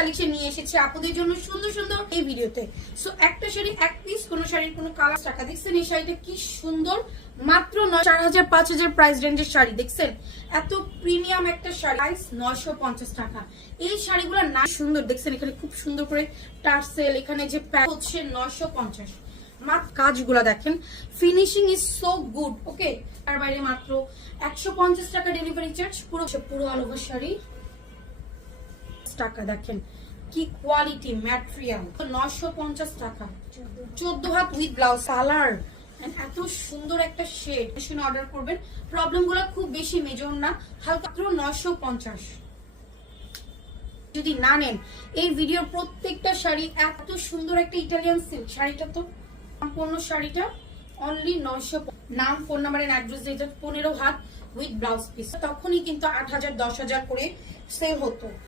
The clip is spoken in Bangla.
কালেকশন নিয়ে এসেছি আপুদের জন্য সুন্দর সুন্দর এই ভিডিওতে। সো একটা শাড়ি এক পিস, কোন শাড়ির কোনো কালার টাকা। দেখছেন এই শাড়িটা কি সুন্দর, মাত্র 4000 5000 প্রাইস রেঞ্জের শাড়ি। দেখছেন এত প্রিমিয়াম একটা শাড়ি, প্রাইস 950 টাকা। এই শাড়িগুলো না সুন্দর, দেখছেন এখানে খুব সুন্দর করে টার্সেল, এখানে যে প্যাচ হচ্ছে 950। মাত্র কাজগুলো দেখেন, ফিনিশিং ইজ সো গুড। ওকে, তার বাইরে মাত্র 150 টাকা ডেলিভারি চার্জ। পুরো অল ওভার শাড়ি টাকা। দেখেন কি কোয়ালিটি ম্যাটেরিয়াল, 950 টাকা। 14 হাত উইথ ব্লাউজ, কালার এত সুন্দর একটা শেড। মেশিনে অর্ডার করবেন, প্রবলেম গুলো খুব বেশি মেজর না, হালকা 950। যদি না নেন এই ভিডিওর প্রত্যেকটা শাড়ি এত সুন্দর একটা ইটালিয়ান সিল্ক শাড়িটা, তো সম্পূর্ণ শাড়িটা অনলি 900। নাম, ফোন নাম্বার এন্ড অ্যাড্রেস দিয়ে 15 হাত উইথ ব্লাউজ পিস, তখনই কিন্তু 8000 10,000 করে সেল হতো।